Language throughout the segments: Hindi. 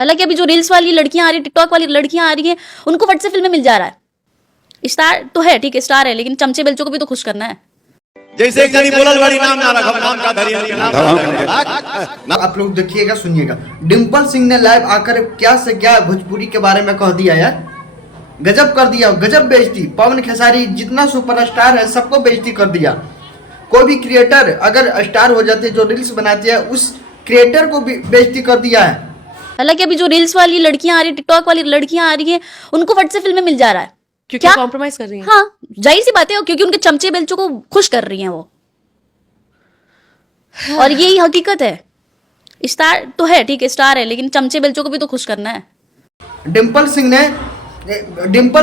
हालांकि अभी जो रील्स वाली लड़कियां आ रही है, टिकटॉक वाली लड़कियां आ रही हैं, उनको फट से फिल्म में मिल जा रहा है। स्टार तो है, ठीक है स्टार है, लेकिन चमचे बेलचों को भी तो खुश करना है। जैसे एक जनी बोलल बड़ी नाम ना रखब, नाम का धरी के नाम। आप लोग देखिएगा, सुनिएगा। डिम्पल सिंह ने लाइव आकर क्या से क्या भोजपुरी के बारे में कह दिया यार। गजब कर दिया, गजब बेइज्जती। पवन खेसारी जितना सुपरस्टार है सबको बेइज्जती कर दिया। कोई भी क्रिएटर अगर स्टार हो जाते, जो रील्स बनाते हैं, उस क्रिएटर को भी बेइज्जती कर दिया है। हालांकि अभी जो रील्स वाली लड़कियां आ रही है, टिकटॉक वाली लड़कियां आ रही हैं, उनको फट से फिल्म में मिल जा रहा है। क्योंकि कॉम्प्रोमाइज कर रही हैं। हाँ, जाहिर सी बात है, क्योंकि उनके चमचे बेलचों को खुश कर रही हैं वो। और यही हकीकत है। स्टार तो है, ठीक है स्टार है, लेकिन चमचे बेलचों को भी तो खुश करना है। डिम्पल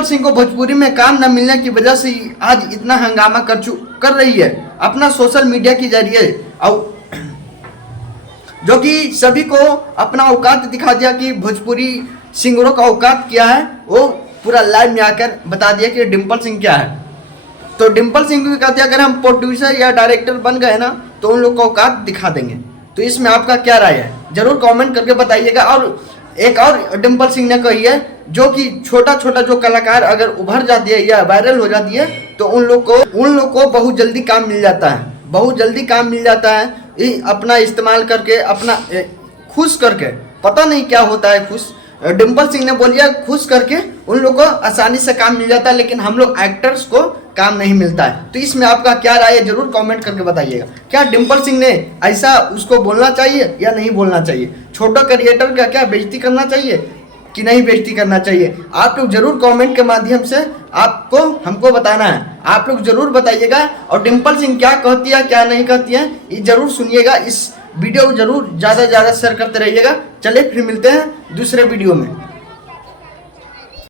सिंह को भोजपुरी में काम न मिलने की वजह से आज इतना हंगामा कर रही है अपना सोशल मीडिया के जरिए, और जो कि सभी को अपना औकात दिखा दिया कि भोजपुरी सिंगरों का औकात क्या है। वो पूरा लाइव में आकर बता दिया कि डिम्पल सिंह क्या है। तो डिम्पल सिंह भी कहते हैं अगर हम प्रोड्यूसर या डायरेक्टर बन गए ना तो उन लोग को औकात दिखा देंगे। तो इसमें आपका क्या राय है, जरूर कमेंट करके बताइएगा। और एक और डिम्पल सिंह ने कही है, जो कि छोटा छोटा जो कलाकार अगर उभर जाती है या वायरल हो जाती है तो उन लोग को बहुत जल्दी काम मिल जाता है, बहुत जल्दी काम मिल जाता है। अपना इस्तेमाल करके, अपना खुश करके, पता नहीं क्या होता है खुश। डिम्पल सिंह ने बोलिए खुश करके उन लोग को आसानी से काम मिल जाता है, लेकिन हम लोग एक्टर्स को काम नहीं मिलता है। तो इसमें आपका क्या राय है, जरूर कमेंट करके बताइएगा। क्या डिम्पल सिंह ने ऐसा उसको बोलना चाहिए या नहीं बोलना चाहिए? छोटा क्रिएटर का क्या बेइज्जती करना चाहिए कि नहीं बेइज्जती करना चाहिए? आप लोग जरूर कमेंट के माध्यम से आपको हमको बताना है। आप लोग जरूर बताइएगा। और डिम्पल सिंह क्या कहती है क्या नहीं कहती है, ये जरूर सुनिएगा। इस वीडियो को जरूर ज़्यादा से ज़्यादा शेयर करते रहिएगा। चलिए फिर मिलते हैं दूसरे वीडियो में।